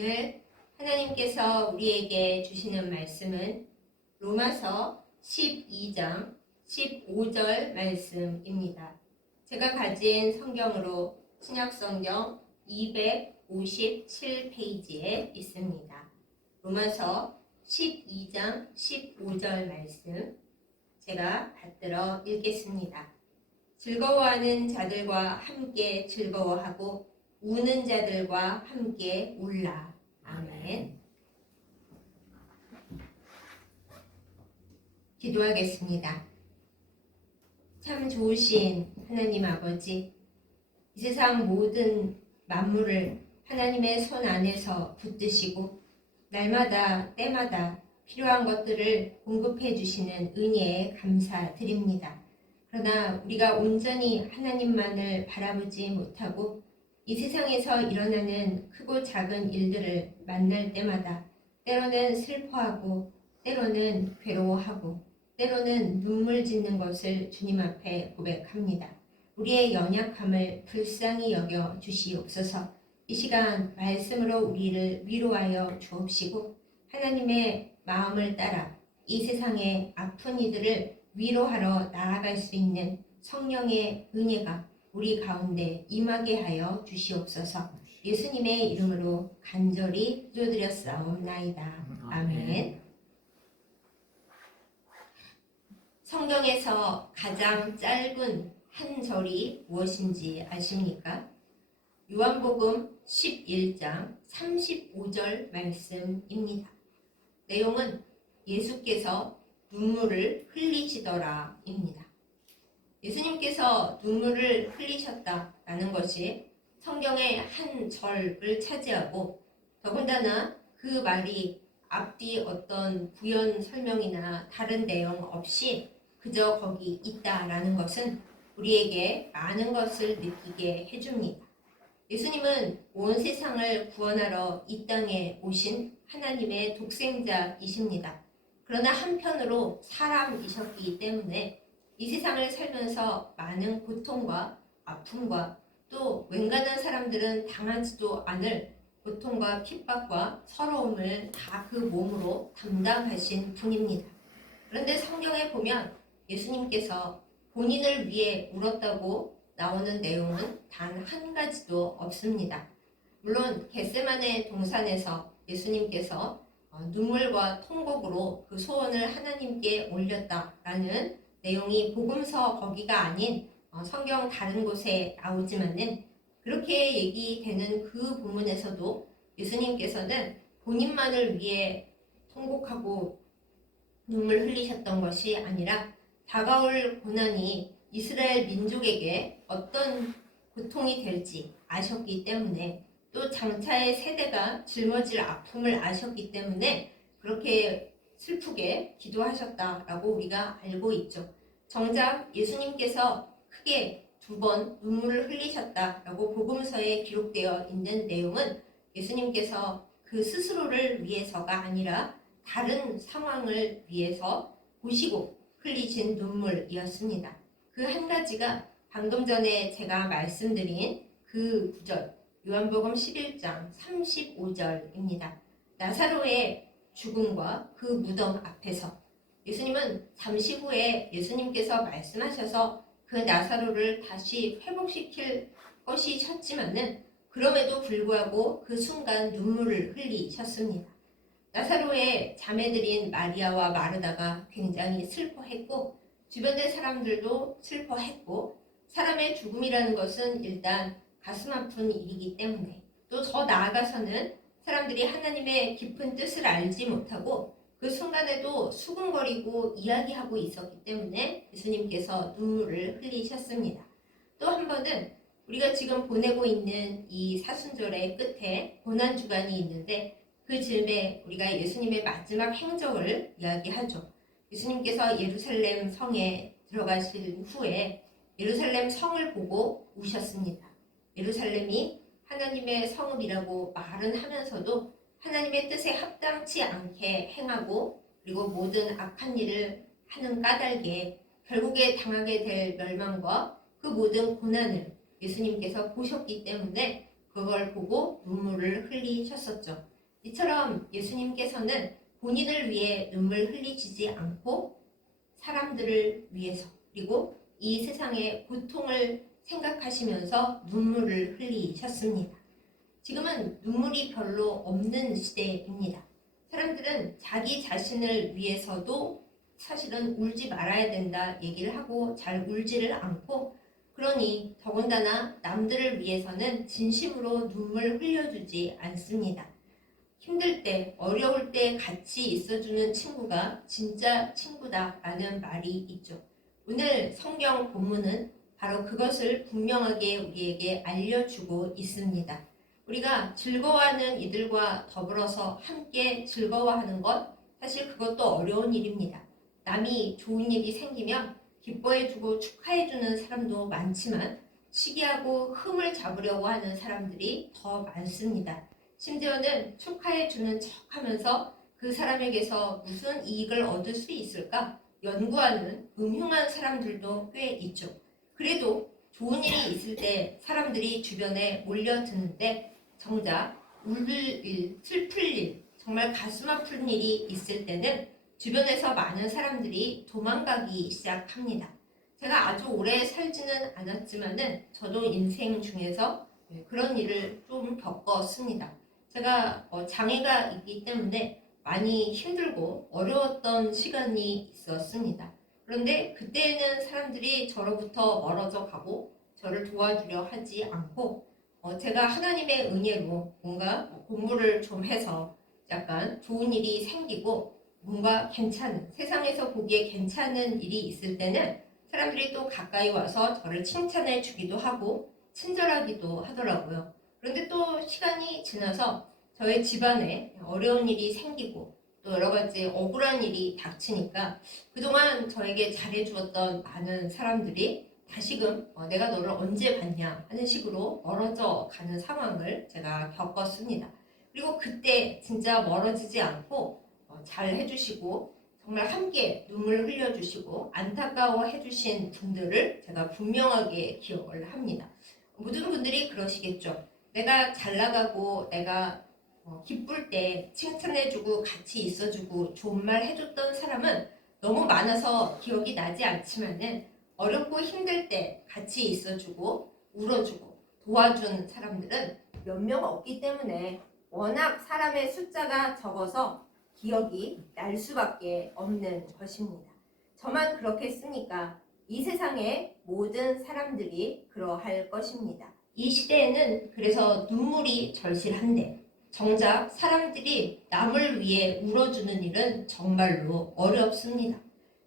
오늘 하나님께서 우리에게 주시는 말씀은 로마서 12장 15절 말씀입니다. 제가 가진 성경으로 신약성경 257페이지에 있습니다. 로마서 12장 15절 말씀 제가 받들어 읽겠습니다. 즐거워하는 자들과 함께 즐거워하고 우는 자들과 함께 울라. 아멘. 기도하겠습니다. 참 좋으신 하나님 아버지, 이 세상 모든 만물을 하나님의 손 안에서 붙드시고 날마다 때마다 필요한 것들을 공급해 주시는 은혜에 감사드립니다. 그러나 우리가 온전히 하나님만을 바라보지 못하고 이 세상에서 일어나는 크고 작은 일들을 만날 때마다 때로는 슬퍼하고 때로는 괴로워하고 때로는 눈물 짓는 것을 주님 앞에 고백합니다. 우리의 연약함을 불쌍히 여겨 주시옵소서. 이 시간 말씀으로 우리를 위로하여 주옵시고 하나님의 마음을 따라 이 세상의 아픈 이들을 위로하러 나아갈 수 있는 성령의 은혜가 우리 가운데 임하게 하여 주시옵소서. 예수님의 이름으로 간절히 기도드렸사옵나이다. 아멘. 성경에서 가장 짧은 한 절이 무엇인지 아십니까? 요한복음 11장 35절 말씀입니다. 내용은 예수께서 눈물을 흘리시더라 입니다. 예수님께서 눈물을 흘리셨다라는 것이 성경의 한 절을 차지하고 더군다나 그 말이 앞뒤 어떤 부연 설명이나 다른 내용 없이 그저 거기 있다라는 것은 우리에게 많은 것을 느끼게 해줍니다. 예수님은 온 세상을 구원하러 이 땅에 오신 하나님의 독생자이십니다. 그러나 한편으로 사람이셨기 때문에 이 세상을 살면서 많은 고통과 아픔과 또 웬간한 사람들은 당하지도 않을 고통과 핍박과 서러움을 다 그 몸으로 담당하신 분입니다. 그런데 성경에 보면 예수님께서 본인을 위해 울었다고 나오는 내용은 단 한 가지도 없습니다. 물론 겟세마네 동산에서 예수님께서 눈물과 통곡으로 그 소원을 하나님께 올렸다라는 내용이 복음서 거기가 아닌 성경 다른 곳에 나오지만은 그렇게 얘기되는 그 부분에서도 예수님께서는 본인만을 위해 통곡하고 눈물 흘리셨던 것이 아니라 다가올 고난이 이스라엘 민족에게 어떤 고통이 될지 아셨기 때문에 또 장차의 세대가 짊어질 아픔을 아셨기 때문에 그렇게 슬프게 기도하셨다라고 우리가 알고 있죠. 정작 예수님께서 크게 2번 눈물을 흘리셨다라고 복음서에 기록되어 있는 내용은 예수님께서 그 스스로를 위해서가 아니라 다른 상황을 위해서 보시고 흘리신 눈물이었습니다. 그 한 가지가 방금 전에 제가 말씀드린 그 구절 요한복음 11장 35절입니다. 나사로의 죽음과 그 무덤 앞에서 예수님은 잠시 후에 예수님께서 말씀하셔서 그 나사로를 다시 회복시킬 것이셨지만은 그럼에도 불구하고 그 순간 눈물을 흘리셨습니다. 나사로의 자매들인 마리아와 마르다가 굉장히 슬퍼했고 주변의 사람들도 슬퍼했고 사람의 죽음이라는 것은 일단 가슴 아픈 일이기 때문에 또 더 나아가서는 사람들이 하나님의 깊은 뜻을 알지 못하고 그 순간에도 수근거리고 이야기하고 있었기 때문에 예수님께서 눈물을 흘리셨습니다. 또 한 번은 우리가 지금 보내고 있는 이 사순절의 끝에 고난주간이 있는데 그 즈음에 우리가 예수님의 마지막 행적을 이야기하죠. 예수님께서 예루살렘 성에 들어가신 후에 예루살렘 성을 보고 우셨습니다. 예루살렘이 하나님의 성읍이라고 말은 하면서도 하나님의 뜻에 합당치 않게 행하고 그리고 모든 악한 일을 하는 까닭에 결국에 당하게 될 멸망과 그 모든 고난을 예수님께서 보셨기 때문에 그걸 보고 눈물을 흘리셨었죠. 이처럼 예수님께서는 본인을 위해 눈물 흘리시지 않고 사람들을 위해서 그리고 이 세상의 고통을 생각하시면서 눈물을 흘리셨습니다. 지금은 눈물이 별로 없는 시대입니다. 사람들은 자기 자신을 위해서도 사실은 울지 말아야 된다 얘기를 하고 잘 울지를 않고, 그러니 더군다나 남들을 위해서는 진심으로 눈물 흘려주지 않습니다. 힘들 때, 어려울 때 같이 있어주는 친구가 진짜 친구다라는 말이 있죠. 오늘 성경 본문은 바로 그것을 분명하게 우리에게 알려주고 있습니다. 우리가 즐거워하는 이들과 더불어서 함께 즐거워하는 것, 사실 그것도 어려운 일입니다. 남이 좋은 일이 생기면 기뻐해주고 축하해주는 사람도 많지만 시기하고 흠을 잡으려고 하는 사람들이 더 많습니다. 심지어는 축하해주는 척하면서 그 사람에게서 무슨 이익을 얻을 수 있을까 연구하는 음흉한 사람들도 꽤 있죠. 그래도 좋은 일이 있을 때 사람들이 주변에 몰려드는데 정작 울을 일, 슬플 일, 정말 가슴 아픈 일이 있을 때는 주변에서 많은 사람들이 도망가기 시작합니다. 제가 아주 오래 살지는 않았지만은 저도 인생 중에서 그런 일을 좀 겪었습니다. 제가 장애가 있기 때문에 많이 힘들고 어려웠던 시간이 있었습니다. 그런데 그때는 사람들이 저로부터 멀어져 가고 저를 도와주려 하지 않고 제가 하나님의 은혜로 뭔가 공부를 좀 해서 약간 좋은 일이 생기고 뭔가 괜찮은, 세상에서 보기에 괜찮은 일이 있을 때는 사람들이 또 가까이 와서 저를 칭찬해 주기도 하고 친절하기도 하더라고요. 그런데 또 시간이 지나서 저의 집안에 어려운 일이 생기고 또 여러 가지 억울한 일이 닥치니까 그동안 저에게 잘해주었던 많은 사람들이 다시금 내가 너를 언제 봤냐 하는 식으로 멀어져 가는 상황을 제가 겪었습니다. 그리고 그때 진짜 멀어지지 않고 잘 해주시고 정말 함께 눈물 흘려주시고 안타까워 해주신 분들을 제가 분명하게 기억을 합니다. 모든 분들이 그러시겠죠. 내가 잘 나가고 내가 기쁠 때 칭찬해주고 같이 있어주고 좋은 말 해줬던 사람은 너무 많아서 기억이 나지 않지만은 어렵고 힘들 때 같이 있어주고 울어주고 도와준 사람들은 몇 명 없기 때문에 워낙 사람의 숫자가 적어서 기억이 날 수밖에 없는 것입니다. 저만 그렇겠습니까? 이 세상의 모든 사람들이 그러할 것입니다. 이 시대에는 그래서 눈물이 절실한데 정작 사람들이 남을 위해 울어주는 일은 정말로 어렵습니다.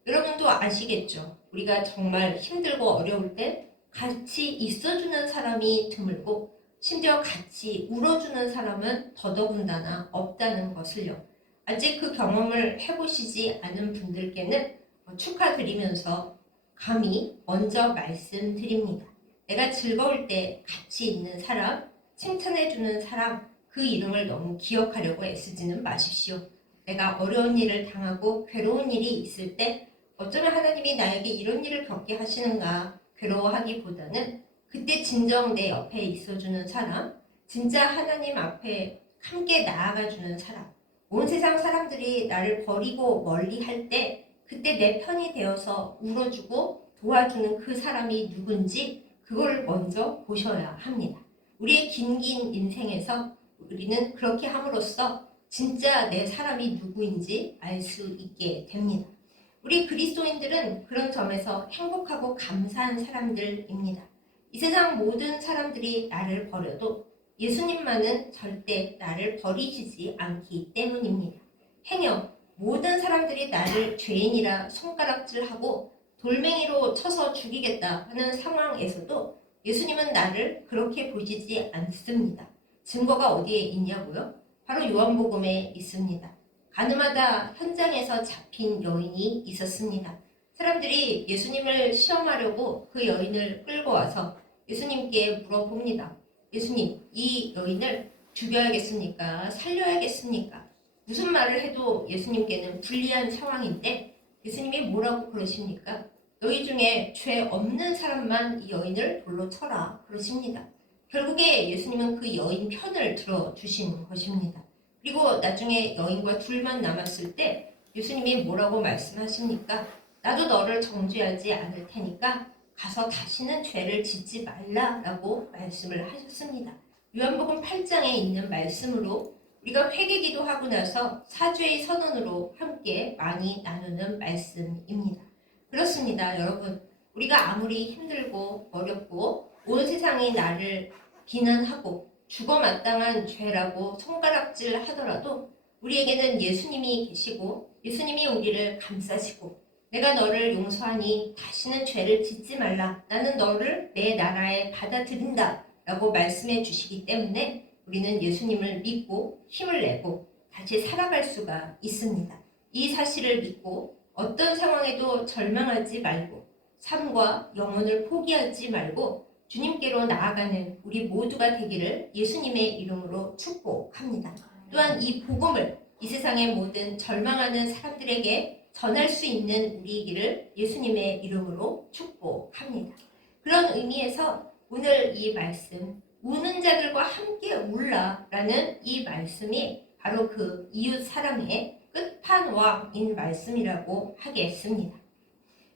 여러분도 아시겠죠? 우리가 정말 힘들고 어려울 때 같이 있어주는 사람이 드물고 심지어 같이 울어주는 사람은 더더군다나 없다는 것을요. 아직 그 경험을 해보시지 않은 분들께는 축하드리면서 감히 먼저 말씀드립니다. 내가 즐거울 때 같이 있는 사람, 칭찬해주는 사람, 그 이름을 너무 기억하려고 애쓰지는 마십시오. 내가 어려운 일을 당하고 괴로운 일이 있을 때 어쩌면 하나님이 나에게 이런 일을 겪게 하시는가 괴로워하기보다는 그때 진정 내 옆에 있어주는 사람, 진짜 하나님 앞에 함께 나아가주는 사람, 온 세상 사람들이 나를 버리고 멀리 할 때 그때 내 편이 되어서 울어주고 도와주는 그 사람이 누군지 그걸 먼저 보셔야 합니다. 우리의 긴긴 인생에서 우리는 그렇게 함으로써 진짜 내 사람이 누구인지 알 수 있게 됩니다. 우리 그리스도인들은 그런 점에서 행복하고 감사한 사람들입니다. 이 세상 모든 사람들이 나를 버려도 예수님만은 절대 나를 버리시지 않기 때문입니다. 행여 모든 사람들이 나를 죄인이라 손가락질하고 돌멩이로 쳐서 죽이겠다 하는 상황에서도 예수님은 나를 그렇게 보시지 않습니다. 증거가 어디에 있냐고요? 바로 요한복음에 있습니다. 가늠하다 현장에서 잡힌 여인이 있었습니다. 사람들이 예수님을 시험하려고 그 여인을 끌고 와서 예수님께 물어봅니다. 예수님, 이 여인을 죽여야겠습니까? 살려야겠습니까? 무슨 말을 해도 예수님께는 불리한 상황인데 예수님이 뭐라고 그러십니까? 너희 중에 죄 없는 사람만 이 여인을 돌로 쳐라 그러십니다. 결국에 예수님은 그 여인 편을 들어주신 것입니다. 그리고 나중에 여인과 둘만 남았을 때 예수님이 뭐라고 말씀하십니까? 나도 너를 정죄하지 않을 테니까 가서 다시는 죄를 짓지 말라라고 말씀을 하셨습니다. 요한복음 8장에 있는 말씀으로 우리가 회개기도 하고 나서 사죄의 선언으로 함께 많이 나누는 말씀입니다. 그렇습니다, 여러분. 우리가 아무리 힘들고 어렵고 온 세상이 나를 비난하고 죽어 마땅한 죄라고 손가락질 하더라도 우리에게는 예수님이 계시고 예수님이 우리를 감싸시고 내가 너를 용서하니 다시는 죄를 짓지 말라. 나는 너를 내 나라에 받아들인다. 라고 말씀해 주시기 때문에 우리는 예수님을 믿고 힘을 내고 다시 살아갈 수가 있습니다. 이 사실을 믿고 어떤 상황에도 절망하지 말고 삶과 영혼을 포기하지 말고 주님께로 나아가는 우리 모두가 되기를 예수님의 이름으로 축복합니다. 또한 이 복음을 이 세상의 모든 절망하는 사람들에게 전할 수 있는 우리이기를 예수님의 이름으로 축복합니다. 그런 의미에서 오늘 이 말씀, 우는 자들과 함께 울라라는 이 말씀이 바로 그 이웃 사랑의 끝판왕인 말씀이라고 하겠습니다.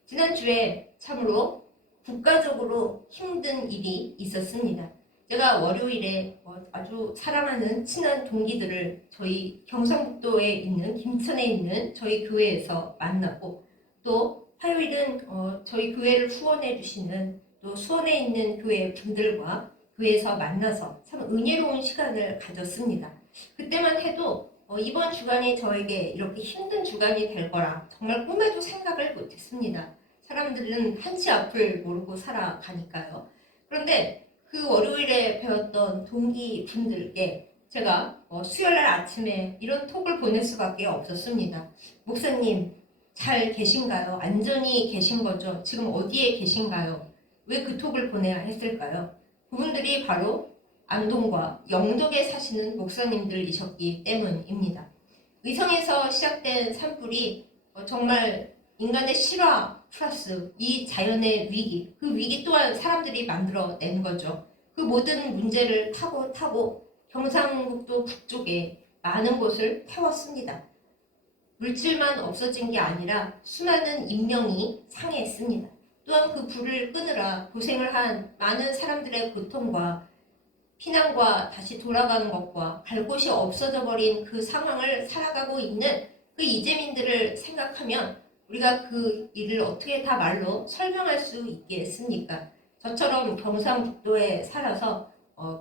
지난주에 참으로 국가적으로 힘든 일이 있었습니다. 제가 월요일에 아주 사랑하는 친한 동기들을 저희 경상북도에 있는 김천에 있는 저희 교회에서 만나고 또 화요일은 저희 교회를 후원해 주시는 또 수원에 있는 교회 분들과 교회에서 만나서 참 은혜로운 시간을 가졌습니다. 그때만 해도 이번 주간이 저에게 이렇게 힘든 주간이 될 거라 정말 꿈에도 생각을 못했습니다. 사람들은 한치 앞을 모르고 살아가니까요. 그런데 그 월요일에 배웠던 동기 분들께 제가 수요일날 아침에 이런 톡을 보낼 수밖에 없었습니다. 목사님 잘 계신가요? 안전히 계신 거죠? 지금 어디에 계신가요? 왜 그 톡을 보내야 했을까요? 그분들이 바로 안동과 영덕에 사시는 목사님들이셨기 때문입니다. 의성에서 시작된 산불이 정말 인간의 실화 플러스 이 자연의 위기, 그 위기 또한 사람들이 만들어낸 거죠. 그 모든 문제를 타고 경상북도 북쪽에 많은 곳을 태웠습니다. 물질만 없어진 게 아니라 수많은 인명이 상해했습니다. 또한 그 불을 끄느라 고생을 한 많은 사람들의 고통과 피난과 다시 돌아가는 것과 갈 곳이 없어져 버린 그 상황을 살아가고 있는 그 이재민들을 생각하면 우리가 그 일을 어떻게 다 말로 설명할 수 있겠습니까? 저처럼 경상북도에 살아서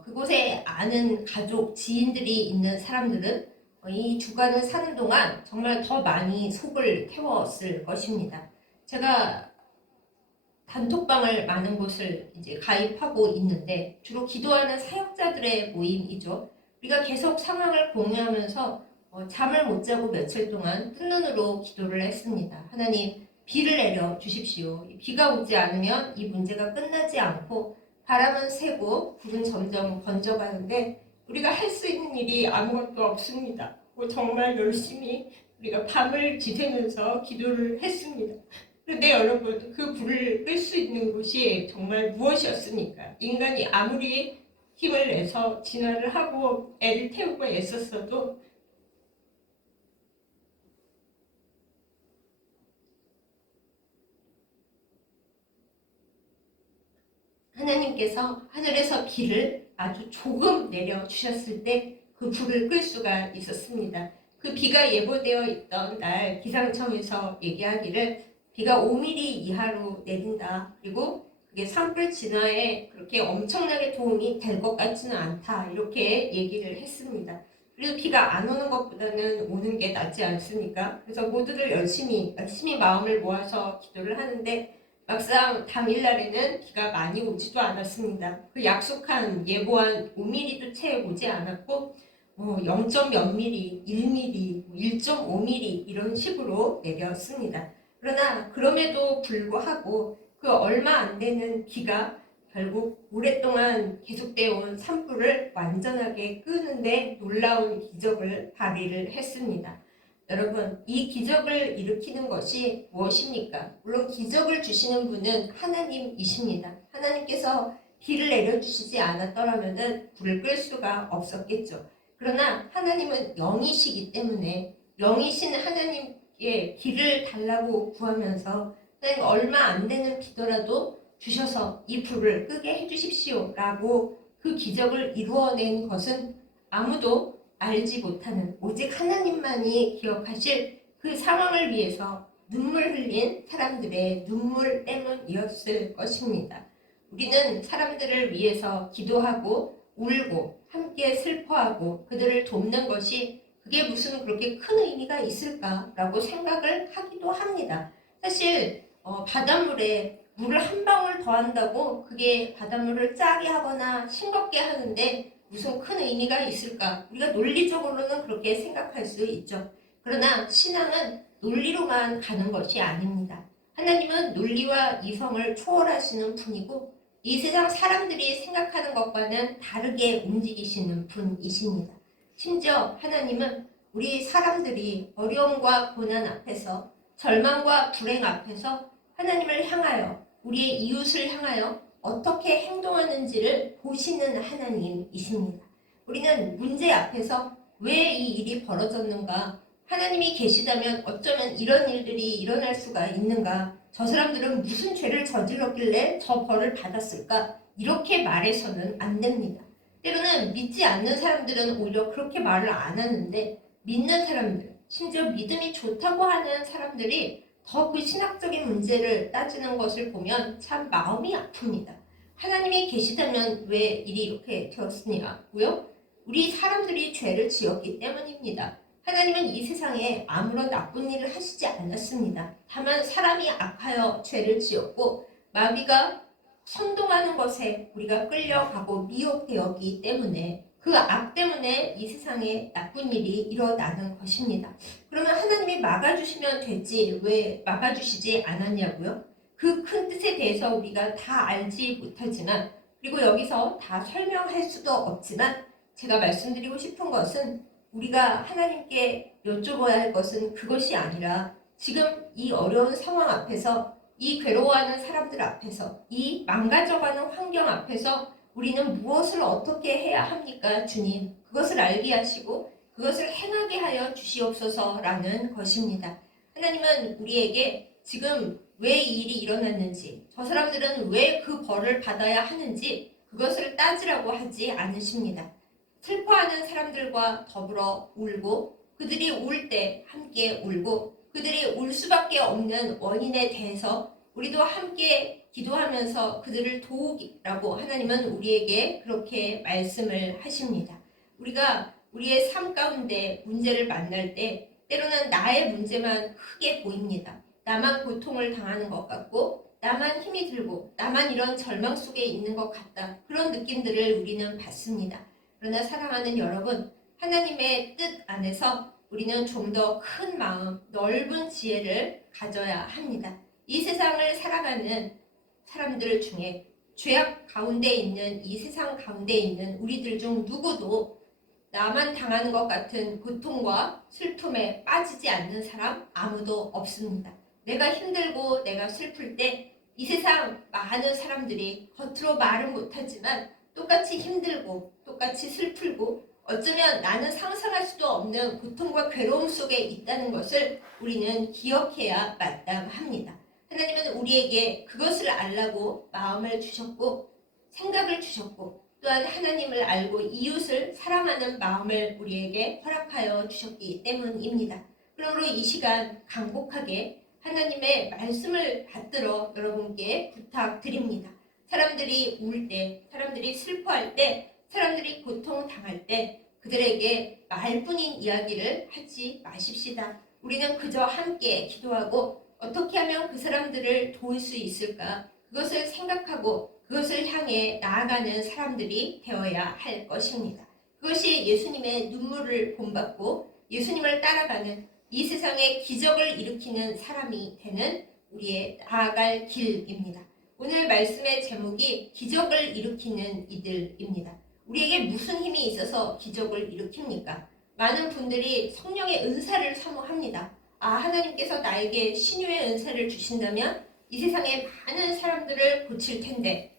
그곳에 아는 가족, 지인들이 있는 사람들은 이 주간을 사는 동안 정말 더 많이 속을 태웠을 것입니다. 제가 단톡방을 많은 곳을 이제 가입하고 있는데 주로 기도하는 사역자들의 모임이죠. 우리가 계속 상황을 공유하면서 잠을 못 자고 며칠 동안 뜬 눈으로 기도를 했습니다. 하나님 비를 내려 주십시오. 비가 오지 않으면 이 문제가 끝나지 않고 바람은 새고 불은 점점 번져가는데 우리가 할 수 있는 일이 아무것도 없습니다. 정말 열심히 우리가 밤을 지새면서 기도를 했습니다. 그런데 여러분 그 불을 끌 수 있는 곳이 정말 무엇이었습니까? 인간이 아무리 힘을 내서 진화를 하고 애를 태우고 애썼어도 하나님께서 하늘에서 비를 아주 조금 내려주셨을 때 그 불을 끌 수가 있었습니다. 그 비가 예보되어 있던 날 기상청에서 얘기하기를 비가 5mm 이하로 내린다. 그리고 그게 산불 진화에 그렇게 엄청나게 도움이 될 것 같지는 않다. 이렇게 얘기를 했습니다. 그리고 비가 안 오는 것보다는 오는 게 낫지 않습니까? 그래서 모두들 열심히 마음을 모아서 기도를 하는데 막상 당일날에는 비가 많이 오지도 않았습니다. 그 약속한 예보한 5mm도 채 오지 않았고 0. 몇 mm, 1mm, 1.5mm 이런 식으로 내렸습니다. 그러나 그럼에도 불구하고 그 얼마 안 되는 비가 결국 오랫동안 계속되어 온 산불을 완전하게 끄는데 놀라운 기적을 발휘를 했습니다. 여러분, 이 기적을 일으키는 것이 무엇입니까? 물론 기적을 주시는 분은 하나님이십니다. 하나님께서 비를 내려주시지 않았더라면 불을 끌 수가 없었겠죠. 그러나 하나님은 영이시기 때문에 영이신 하나님께 비를 달라고 구하면서 하나님 얼마 안 되는 비더라도 주셔서 이 불을 끄게 해주십시오 라고 그 기적을 이루어낸 것은 아무도 알지 못하는 오직 하나님만이 기억하실 그 상황을 위해서 눈물 흘린 사람들의 눈물 때문이었을 것입니다. 우리는 사람들을 위해서 기도하고 울고 함께 슬퍼하고 그들을 돕는 것이 그게 무슨 그렇게 큰 의미가 있을까라고 생각을 하기도 합니다. 사실 바닷물에 물을 한 방울 더한다고 그게 바닷물을 짜게 하거나 싱겁게 하는데 무슨 큰 의미가 있을까? 우리가 논리적으로는 그렇게 생각할 수 있죠. 그러나 신앙은 논리로만 가는 것이 아닙니다. 하나님은 논리와 이성을 초월하시는 분이고 이 세상 사람들이 생각하는 것과는 다르게 움직이시는 분이십니다. 심지어 하나님은 우리 사람들이 어려움과 고난 앞에서 절망과 불행 앞에서 하나님을 향하여 우리의 이웃을 향하여 어떻게 행동하는지를 보시는 하나님이십니다. 우리는 문제 앞에서 왜 이 일이 벌어졌는가? 하나님이 계시다면 어쩌면 이런 일들이 일어날 수가 있는가? 저 사람들은 무슨 죄를 저질렀길래 저 벌을 받았을까? 이렇게 말해서는 안 됩니다. 때로는 믿지 않는 사람들은 오히려 그렇게 말을 안 하는데 믿는 사람들, 심지어 믿음이 좋다고 하는 사람들이 더 그 신학적인 문제를 따지는 것을 보면 참 마음이 아픕니다. 하나님이 계시다면 왜 일이 이렇게 되었느냐고요? 우리 사람들이 죄를 지었기 때문입니다. 하나님은 이 세상에 아무런 나쁜 일을 하시지 않았습니다. 다만 사람이 악하여 죄를 지었고 마귀가 선동하는 것에 우리가 끌려가고 미혹되었기 때문에 그 악 때문에 이 세상에 나쁜 일이 일어나는 것입니다. 그러면 하나님이 막아주시면 되지 왜 막아주시지 않았냐고요? 그 큰 뜻에 대해서 우리가 다 알지 못하지만 그리고 여기서 다 설명할 수도 없지만 제가 말씀드리고 싶은 것은 우리가 하나님께 여쭤봐야 할 것은 그것이 아니라 지금 이 어려운 상황 앞에서 이 괴로워하는 사람들 앞에서 이 망가져가는 환경 앞에서 우리는 무엇을 어떻게 해야 합니까? 주님, 그것을 알게 하시고 그것을 행하게 하여 주시옵소서라는 것입니다. 하나님은 우리에게 지금 왜 이 일이 일어났는지, 저 사람들은 왜 그 벌을 받아야 하는지 그것을 따지라고 하지 않으십니다. 슬퍼하는 사람들과 더불어 울고 그들이 울 때 함께 울고 그들이 울 수밖에 없는 원인에 대해서 우리도 함께 기도하면서 그들을 도우기라고 하나님은 우리에게 그렇게 말씀을 하십니다. 우리가 우리의 삶 가운데 문제를 만날 때 때로는 나의 문제만 크게 보입니다. 나만 고통을 당하는 것 같고 나만 힘이 들고 나만 이런 절망 속에 있는 것 같다. 그런 느낌들을 우리는 받습니다. 그러나 사랑하는 여러분, 하나님의 뜻 안에서 우리는 좀 더 큰 마음, 넓은 지혜를 가져야 합니다. 이 세상을 살아가는 사람들 중에 죄악 가운데 있는 이 세상 가운데 있는 우리들 중 누구도 나만 당하는 것 같은 고통과 슬픔에 빠지지 않는 사람 아무도 없습니다. 내가 힘들고 내가 슬플 때 이 세상 많은 사람들이 겉으로 말은 못하지만 똑같이 힘들고 똑같이 슬프고 어쩌면 나는 상상할 수도 없는 고통과 괴로움 속에 있다는 것을 우리는 기억해야 마땅합니다. 하나님은 우리에게 그것을 알라고 마음을 주셨고 생각을 주셨고 또한 하나님을 알고 이웃을 사랑하는 마음을 우리에게 허락하여 주셨기 때문입니다. 그러므로 이 시간 간곡하게 하나님의 말씀을 받들어 여러분께 부탁드립니다. 사람들이 울 때, 사람들이 슬퍼할 때, 사람들이 고통당할 때 그들에게 말뿐인 이야기를 하지 마십시다. 우리는 그저 함께 기도하고 어떻게 하면 그 사람들을 도울 수 있을까? 그것을 생각하고 그것을 향해 나아가는 사람들이 되어야 할 것입니다. 그것이 예수님의 눈물을 본받고 예수님을 따라가는 이 세상에 기적을 일으키는 사람이 되는 우리의 나아갈 길입니다. 오늘 말씀의 제목이 기적을 일으키는 이들입니다. 우리에게 무슨 힘이 있어서 기적을 일으킵니까? 많은 분들이 성령의 은사를 사모합니다. 하나님께서 나에게 신유의 은사를 주신다면 이 세상에 많은 사람들을 고칠 텐데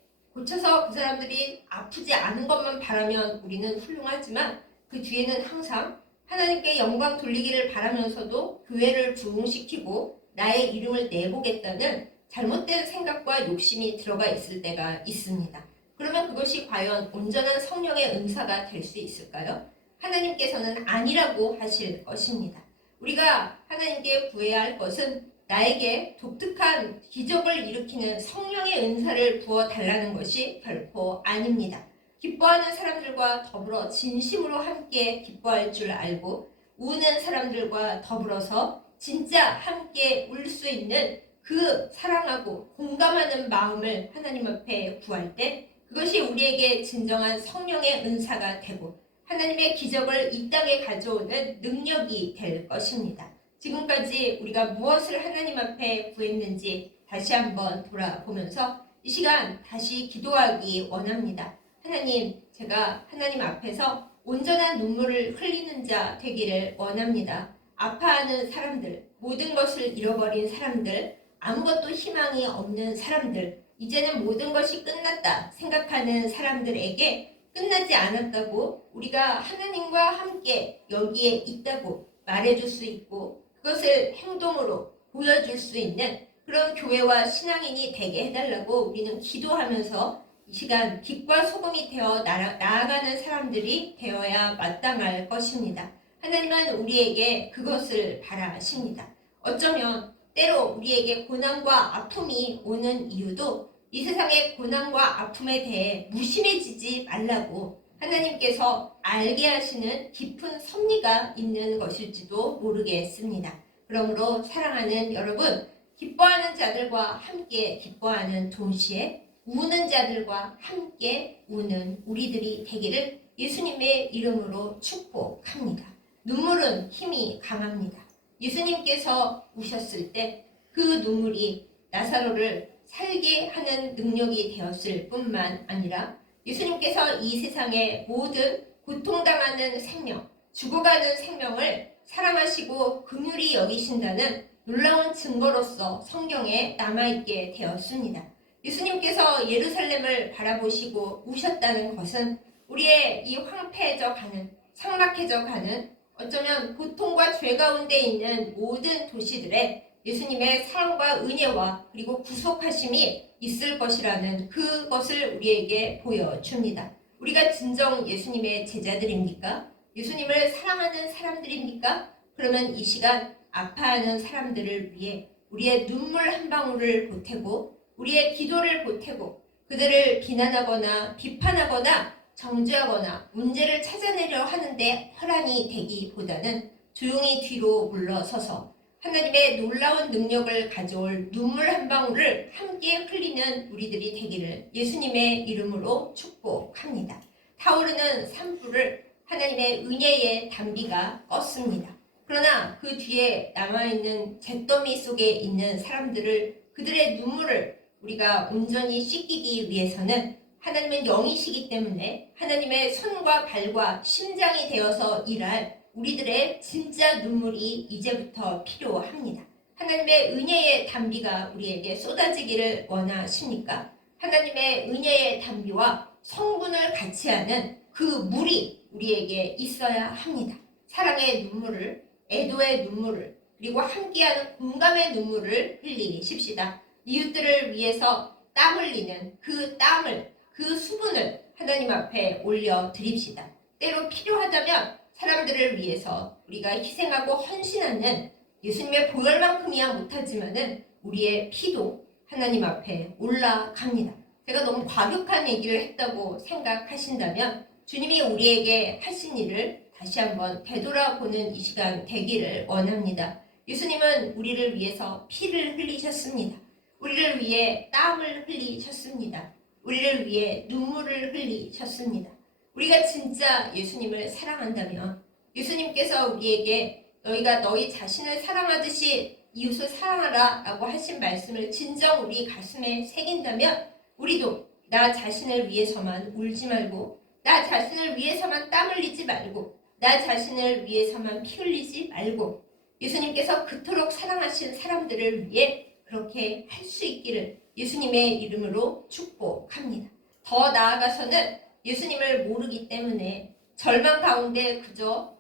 고쳐서 그 사람들이 아프지 않은 것만 바라면 우리는 훌륭하지만 그 뒤에는 항상 하나님께 영광 돌리기를 바라면서도 교회를 부흥시키고 나의 이름을 내보겠다는 잘못된 생각과 욕심이 들어가 있을 때가 있습니다. 그러면 그것이 과연 온전한 성령의 은사가 될 수 있을까요? 하나님께서는 아니라고 하실 것입니다. 우리가 하나님께 구해야 할 것은 나에게 독특한 기적을 일으키는 성령의 은사를 부어달라는 것이 결코 아닙니다. 기뻐하는 사람들과 더불어 진심으로 함께 기뻐할 줄 알고 우는 사람들과 더불어서 진짜 함께 울 수 있는 그 사랑하고 공감하는 마음을 하나님 앞에 구할 때 그것이 우리에게 진정한 성령의 은사가 되고 하나님의 기적을 이 땅에 가져오는 능력이 될 것입니다. 지금까지 우리가 무엇을 하나님 앞에 구했는지 다시 한번 돌아보면서 이 시간 다시 기도하기 원합니다. 하나님, 제가 하나님 앞에서 온전한 눈물을 흘리는 자 되기를 원합니다. 아파하는 사람들, 모든 것을 잃어버린 사람들, 아무것도 희망이 없는 사람들, 이제는 모든 것이 끝났다 생각하는 사람들에게 끝나지 않았다고 우리가 하나님과 함께 여기에 있다고 말해줄 수 있고 그것을 행동으로 보여줄 수 있는 그런 교회와 신앙인이 되게 해달라고 우리는 기도하면서 이 시간 빛과 소금이 되어 나아가는 사람들이 되어야 마땅할 것입니다. 하나님은 우리에게 그것을 바라십니다. 어쩌면 때로 우리에게 고난과 아픔이 오는 이유도 이 세상의 고난과 아픔에 대해 무심해지지 말라고 하나님께서 알게 하시는 깊은 섭리가 있는 것일지도 모르겠습니다. 그러므로 사랑하는 여러분, 기뻐하는 자들과 함께 기뻐하는 동시에 우는 자들과 함께 우는 우리들이 되기를 예수님의 이름으로 축복합니다. 눈물은 힘이 강합니다. 예수님께서 우셨을 때 그 눈물이 나사로를 살게 하는 능력이 되었을 뿐만 아니라 예수님께서 이 세상의 모든 고통당하는 생명, 죽어가는 생명을 사랑하시고 긍휼히 여기신다는 놀라운 증거로서 성경에 남아있게 되었습니다. 예수님께서 예루살렘을 바라보시고 우셨다는 것은 우리의 이 황폐해져 가는, 삭막해져 가는 어쩌면 고통과 죄 가운데 있는 모든 도시들의 예수님의 사랑과 은혜와 그리고 구속하심이 있을 것이라는 그것을 우리에게 보여줍니다. 우리가 진정 예수님의 제자들입니까? 예수님을 사랑하는 사람들입니까? 그러면 이 시간 아파하는 사람들을 위해 우리의 눈물 한 방울을 보태고 우리의 기도를 보태고 그들을 비난하거나 비판하거나 정죄하거나 문제를 찾아내려 하는데 혈안이 되기보다는 조용히 뒤로 물러서서 하나님의 놀라운 능력을 가져올 눈물 한 방울을 함께 흘리는 우리들이 되기를 예수님의 이름으로 축복합니다. 타오르는 산불을 하나님의 은혜의 단비가 껐습니다. 그러나 그 뒤에 남아있는 잿더미 속에 있는 사람들을 그들의 눈물을 우리가 온전히 씻기기 위해서는 하나님은 영이시기 때문에 하나님의 손과 발과 심장이 되어서 일할 우리들의 진짜 눈물이 이제부터 필요합니다. 하나님의 은혜의 단비가 우리에게 쏟아지기를 원하십니까? 하나님의 은혜의 단비와 성분을 같이 하는 그 물이 우리에게 있어야 합니다. 사랑의 눈물을, 애도의 눈물을, 그리고 함께하는 공감의 눈물을 흘리십시다. 이웃들을 위해서 땀 흘리는 그 땀을, 그 수분을 하나님 앞에 올려드립시다. 때로 필요하다면 사람들을 위해서 우리가 희생하고 헌신하는 예수님의 보혈만큼이야 못하지만은 우리의 피도 하나님 앞에 올라갑니다. 제가 너무 과격한 얘기를 했다고 생각하신다면 주님이 우리에게 하신 일을 다시 한번 되돌아보는 이 시간 되기를 원합니다. 예수님은 우리를 위해서 피를 흘리셨습니다. 우리를 위해 땀을 흘리셨습니다. 우리를 위해 눈물을 흘리셨습니다. 우리가 진짜 예수님을 사랑한다면 예수님께서 우리에게 너희가 너희 자신을 사랑하듯이 이웃을 사랑하라 라고 하신 말씀을 진정 우리 가슴에 새긴다면 우리도 나 자신을 위해서만 울지 말고 나 자신을 위해서만 땀 흘리지 말고 나 자신을 위해서만 피 흘리지 말고 예수님께서 그토록 사랑하신 사람들을 위해 그렇게 할 수 있기를 예수님의 이름으로 축복합니다. 더 나아가서는 예수님을 모르기 때문에 절망 가운데 그저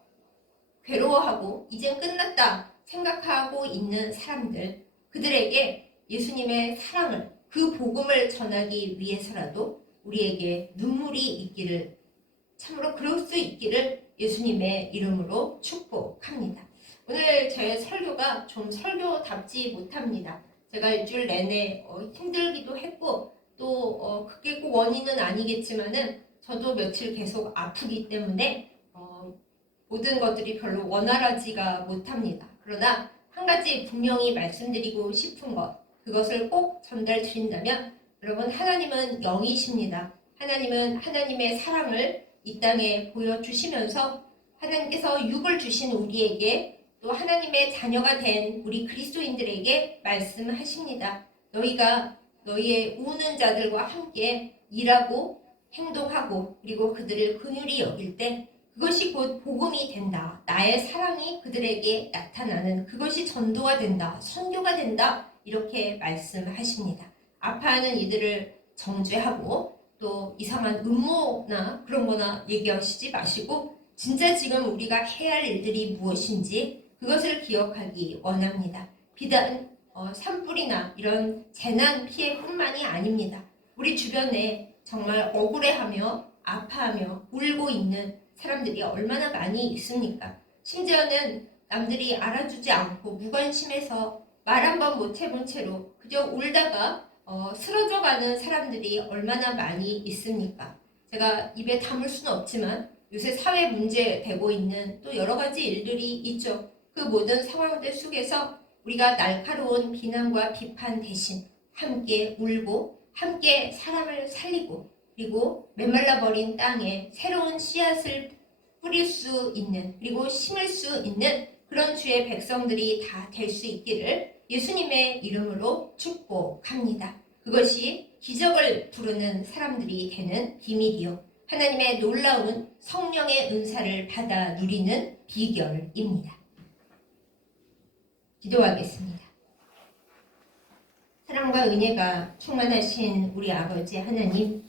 괴로워하고 이젠 끝났다 생각하고 있는 사람들, 그들에게 예수님의 사랑을, 그 복음을 전하기 위해서라도 우리에게 눈물이 있기를, 참으로 그럴 수 있기를 예수님의 이름으로 축복합니다. 오늘 제 설교가 좀 설교답지 못합니다. 제가 일주일 내내 힘들기도 했고 또 그게 꼭 원인은 아니겠지만은 저도 며칠 계속 아프기 때문에 모든 것들이 별로 원활하지가 못합니다. 그러나 한 가지 분명히 말씀드리고 싶은 것, 그것을 꼭 전달드린다면, 여러분, 하나님은 영이십니다. 하나님은 하나님의 사랑을 이 땅에 보여주시면서 하나님께서 육을 주신 우리에게, 또 하나님의 자녀가 된 우리 그리스도인들에게 말씀하십니다. 너희가 너희의 우는 자들과 함께 일하고 행동하고 그리고 그들을 긍휼히 여길 때 그것이 곧 복음이 된다. 나의 사랑이 그들에게 나타나는 그것이 전도가 된다. 선교가 된다. 이렇게 말씀하십니다. 아파하는 이들을 정죄하고 또 이상한 음모나 그런 거나 얘기하시지 마시고 진짜 지금 우리가 해야 할 일들이 무엇인지 그것을 기억하기 원합니다. 비단 산불이나 이런 재난 피해뿐만이 아닙니다. 우리 주변에 정말 억울해하며 아파하며 울고 있는 사람들이 얼마나 많이 있습니까? 심지어는 남들이 알아주지 않고 무관심해서 말 한 번 못 해본 채로 그저 울다가 쓰러져가는 사람들이 얼마나 많이 있습니까? 제가 입에 담을 수는 없지만 요새 사회 문제 되고 있는 또 여러 가지 일들이 있죠. 그 모든 상황들 속에서 우리가 날카로운 비난과 비판 대신 함께 울고 함께 사람을 살리고 그리고 메말라버린 땅에 새로운 씨앗을 뿌릴 수 있는 그리고 심을 수 있는 그런 주의 백성들이 다 될 수 있기를 예수님의 이름으로 축복합니다. 그것이 기적을 부르는 사람들이 되는 비밀이요. 하나님의 놀라운 성령의 은사를 받아 누리는 비결입니다. 기도하겠습니다. 사랑과 은혜가 충만하신 우리 아버지 하나님,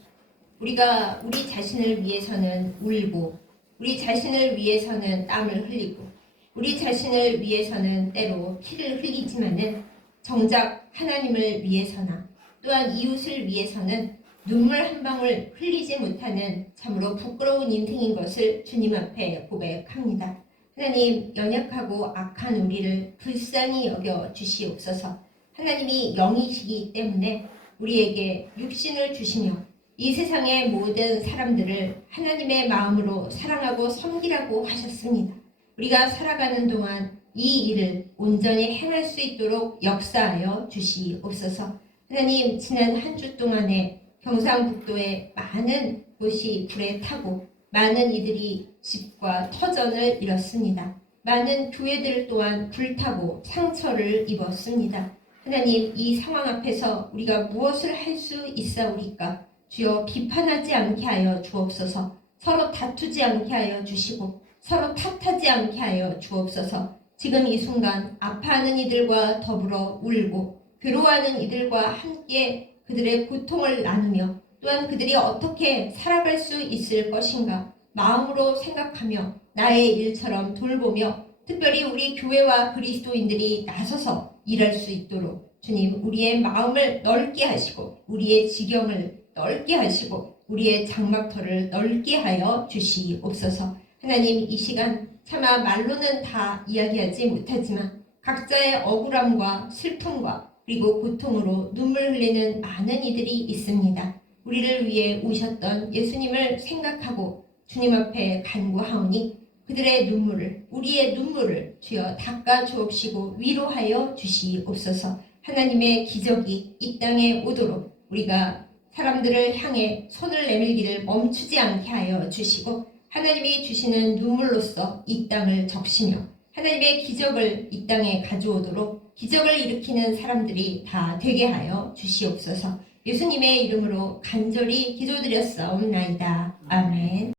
우리가 우리 자신을 위해서는 울고 우리 자신을 위해서는 땀을 흘리고 우리 자신을 위해서는 때로 피를 흘리지만은 정작 하나님을 위해서나 또한 이웃을 위해서는 눈물 한 방울 흘리지 못하는 참으로 부끄러운 인생인 것을 주님 앞에 고백합니다. 하나님, 연약하고 악한 우리를 불쌍히 여겨 주시옵소서. 하나님이 영이시기 때문에 우리에게 육신을 주시며 이 세상의 모든 사람들을 하나님의 마음으로 사랑하고 섬기라고 하셨습니다. 우리가 살아가는 동안 이 일을 온전히 행할 수 있도록 역사하여 주시옵소서. 하나님, 지난 한 주 동안에 경상북도에 많은 곳이 불에 타고 많은 이들이 집과 터전을 잃었습니다. 많은 교회들 또한 불타고 상처를 입었습니다. 하나님, 이 상황 앞에서 우리가 무엇을 할 수 있사오리까? 주여, 비판하지 않게 하여 주옵소서. 서로 다투지 않게 하여 주시고 서로 탓하지 않게 하여 주옵소서. 지금 이 순간 아파하는 이들과 더불어 울고 괴로워하는 이들과 함께 그들의 고통을 나누며 또한 그들이 어떻게 살아갈 수 있을 것인가 마음으로 생각하며 나의 일처럼 돌보며 특별히 우리 교회와 그리스도인들이 나서서 일할 수 있도록 주님, 우리의 마음을 넓게 하시고 우리의 지경을 넓게 하시고 우리의 장막터를 넓게 하여 주시옵소서. 하나님, 이 시간 차마 말로는 다 이야기하지 못하지만 각자의 억울함과 슬픔과 그리고 고통으로 눈물 흘리는 많은 이들이 있습니다. 우리를 위해 오셨던 예수님을 생각하고 주님 앞에 간구하오니 그들의 눈물을, 우리의 눈물을 주여 닦아 주옵시고 위로하여 주시옵소서. 하나님의 기적이 이 땅에 오도록 우리가 사람들을 향해 손을 내밀기를 멈추지 않게 하여 주시고 하나님이 주시는 눈물로써 이 땅을 적시며 하나님의 기적을 이 땅에 가져오도록 기적을 일으키는 사람들이 다 되게 하여 주시옵소서. 예수님의 이름으로 간절히 기도드렸사옵나이다. 아멘.